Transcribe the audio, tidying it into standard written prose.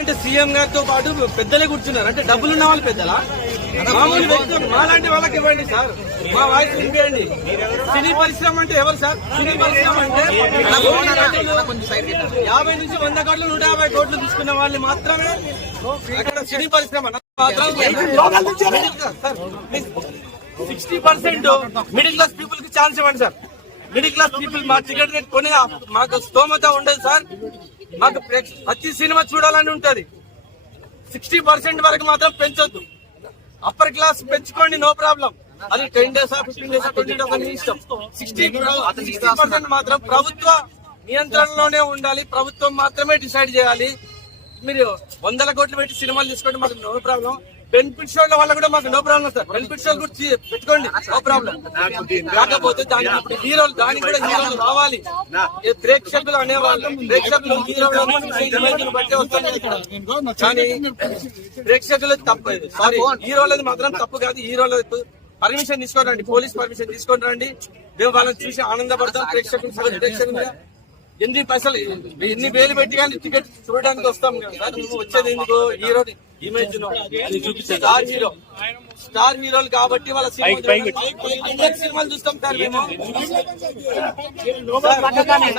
అంటే సీఎం గారితో పాటు పెద్దలే కూర్చున్నారు. అంటే డబ్బులు ఉన్న వాళ్ళు పెద్దలా? మామూలు వ్యక్తులు మాలాంటి వాళ్ళకి ఇవ్వండి సార్, మా వాయిస్ వినిపించండి. సినీ పరిశ్రమ అంటే ఎవరు సార్? సినీ పరిశ్రమ అంటే 50 నుంచి 100 కోట్లు 150 కోట్లు తీసుకున్న వాళ్ళు మాత్రమే అక్కడ సినీ పరిశ్రమ. 60% మిడిల్ క్లాస్ పీపుల్ కి ఛాన్స్ ఇవ్వండి సార్. మిడిల్ క్లాస్ పీపుల్ మా టికెట్ రేట్ కొని మాకు స్తోమత ఉండదు సార్. మాకు ప్రతి సినిమా చూడాలని ఉంటది. 60% వరకు మాత్రం పెంచొద్దు. అప్పర్ క్లాస్ పెంచుకోండి, నో ప్రాబ్లం. అది 10 days 15 days 20 days అని ఇష్టం. 60% మాత్రం ప్రభుత్వ నియంత్రణలోనే ఉండాలి. ప్రభుత్వం మాత్రమే డిసైడ్ చేయాలి. మీరు 100 కోట్లు పెట్టి సినిమాలు తీసుకోండి, మాకు నో ప్రాబ్లం. బెనిఫిట్ షోల వల్ల కూడా మాకు నో ప్రాబ్లం సార్. బెనిఫిట్ షోలు కూడా పెట్టుకోండి, నో ప్రాబ్లం. కాకపోతే దానికి ఇప్పుడు హీరోలు, దానికి కూడా హీరోలు రావాలి. ప్రేక్షకులు అనేవాళ్ళు, ప్రేక్షకులు హీరోలను బట్టి వస్తుంది. కానీ ప్రేక్షకులు తప్పు, సారీ హీరోలది మాత్రం తప్పు కాదు. హీరోల పర్మిషన్ తీసుకోండి రండి, పోలీస్ పర్మిషన్ తీసుకొని రండి. మేము వాళ్ళని చూసి ఆనందపడతాం. ప్రేక్షకులు ఎన్ని పైసలు ఎన్ని వేలు పెట్టి కానీ టికెట్ చూడడానికి వస్తాం కదా. నువ్వు వచ్చేది ఎందుకు? హీరో ఇమేజ్ స్టార్ హీరోలు కాబట్టి వాళ్ళ సినిమాలు చూస్తాం సార్ మేము.